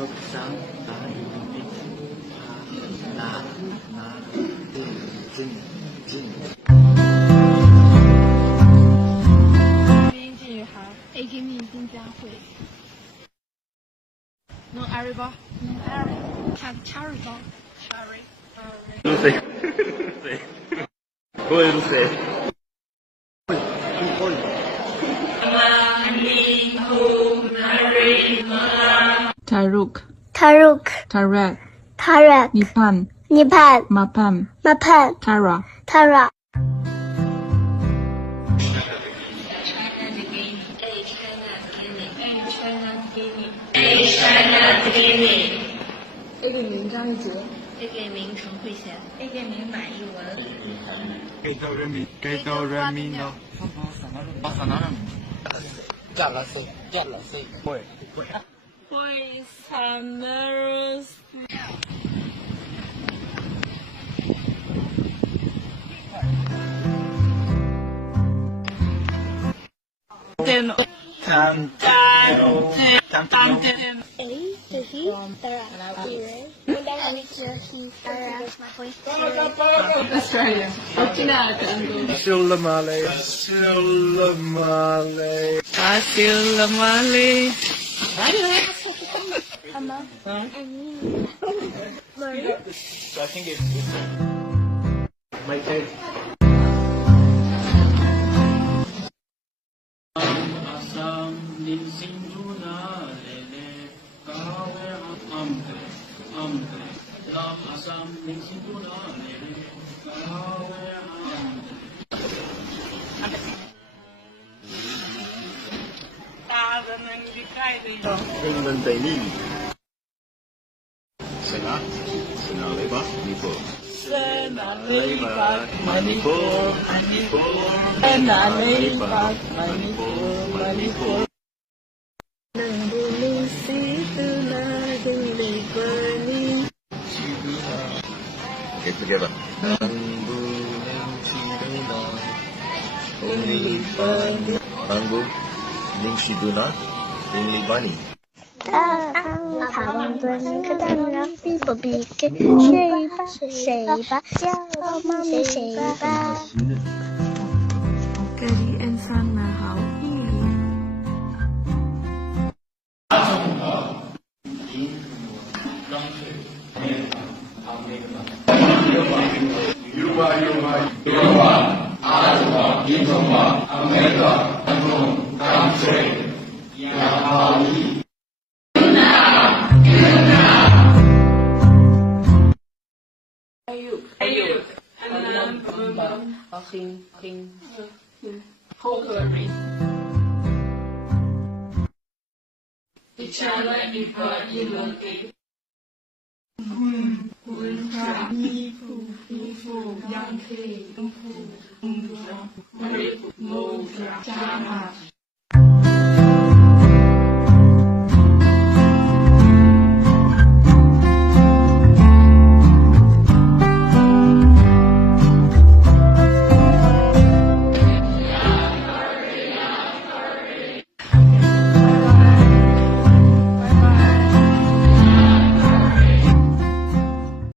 Phật sáng đã dùng đi là tình tình tình 英语女孩 A K 命丁佳慧 No Ariba No Ari Have Cherry Ball Cherry Não sei. Não sei. Oi, não sei. Oi. Taruk, Taruk, Tarak, Tarak, Nipan, Nipan, Mapam, Mapan, Tara. Tara. A 给名张一哲 A 给名陈慧娴 A 给名马一文给到人民呢？巴萨拿了。加了谁？会。会 Summers 电脑 A, Sushi, Tara, Australia Okinawa Tango Sulamale. Asilamali Emma, Marie. So I think it's my turn. Asam din sinduna lele kawe amre lam asam din sinduna lele kawe amre 大的能离开的英文比例。Senang lebar, Manipur. Senang lebat Manipur. Senang lebat Manipur Nang bumi situna dili bani Okay, together. Tanggu Ning Shiduna Ning Libani. 他们蹲个蛋让比不比给谁吧叫谁吧 Gary and San Mahal. Ayuk Hokari Bicara iba ilongke Nifu Yangke Umpu Umpu Maripu Mogra Jama